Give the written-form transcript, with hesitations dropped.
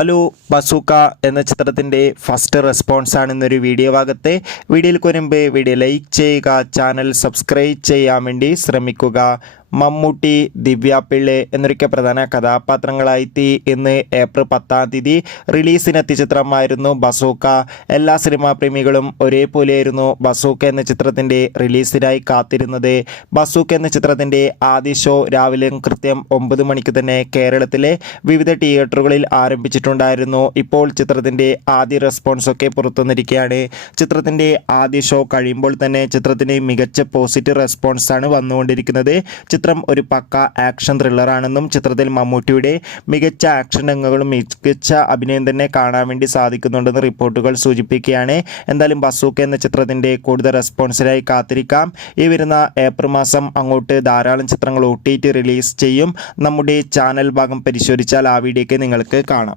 Hello bazooka എന്ന ചിത്രത്തിൻ്റെ first റെസ്പോൺസാണ് ഇന്നൊരു വീഡിയോ ഭാഗത്തെ. വീഡിയോയിൽ മുൻപ് വീഡിയോ ലൈക്ക് ചെയ്യുക, ചാനൽ സബ്സ്ക്രൈബ് ചെയ്യാൻ വേണ്ടി ശ്രമിക്കുക. മമ്മൂട്ടി, ദിവ്യ പിള്ളെ എന്നൊക്കെ പ്രധാന കഥാപാത്രങ്ങളായി ഇന്ന് ഏപ്രിൽ 10 റിലീസിനെത്തിയ ചിത്രമായിരുന്നു ബസൂക്ക. എല്ലാ സിനിമാ പ്രേമികളും ഒരേപോലെയായിരുന്നു ബസൂക്ക എന്ന ചിത്രത്തിൻ്റെ റിലീസിനായി കാത്തിരുന്നത്. ബസൂക്ക എന്ന ചിത്രത്തിൻ്റെ ആദ്യ ഷോ രാവിലെ കൃത്യം 9 മണിക്ക് തന്നെ കേരളത്തിലെ വിവിധ തിയേറ്ററുകളിൽ ആരംഭിച്ചിട്ടുണ്ടായിരുന്നു. ഇപ്പോൾ ചിത്രത്തിൻ്റെ ആദ്യ റെസ്പോൺസൊക്കെ പുറത്തുവന്നിരിക്കുകയാണ്. ചിത്രത്തിൻ്റെ ആദ്യ ഷോ കഴിയുമ്പോൾ തന്നെ ചിത്രത്തിന് മികച്ച പോസിറ്റീവ് റെസ്പോൺസാണ് വന്നുകൊണ്ടിരിക്കുന്നത്. ചിത്രം ഒരു പക്ക ആക്ഷൻ ത്രില്ലറാണെന്നും ചിത്രത്തിൽ മമ്മൂട്ടിയുടെ മികച്ച ആക്ഷൻ രംഗങ്ങളും മികച്ച അഭിനയം തന്നെ കാണാൻ വേണ്ടി സാധിക്കുന്നുണ്ടെന്ന് റിപ്പോർട്ടുകൾ സൂചിപ്പിക്കുകയാണ്. എന്തായാലും ബസൂക്ക എന്ന ചിത്രത്തിൻ്റെ കൂടുതൽ റെസ്പോൺസിനായി കാത്തിരിക്കാം. ഈ വരുന്ന ഏപ്രിൽ മാസം അങ്ങോട്ട് ധാരാളം ചിത്രങ്ങൾ OTT റിലീസ് ചെയ്യും. നമ്മുടെ ചാനൽ ഭാഗം പരിശോധിച്ചാൽ ആ വീഡിയോയ്ക്ക് നിങ്ങൾക്ക് കാണാം.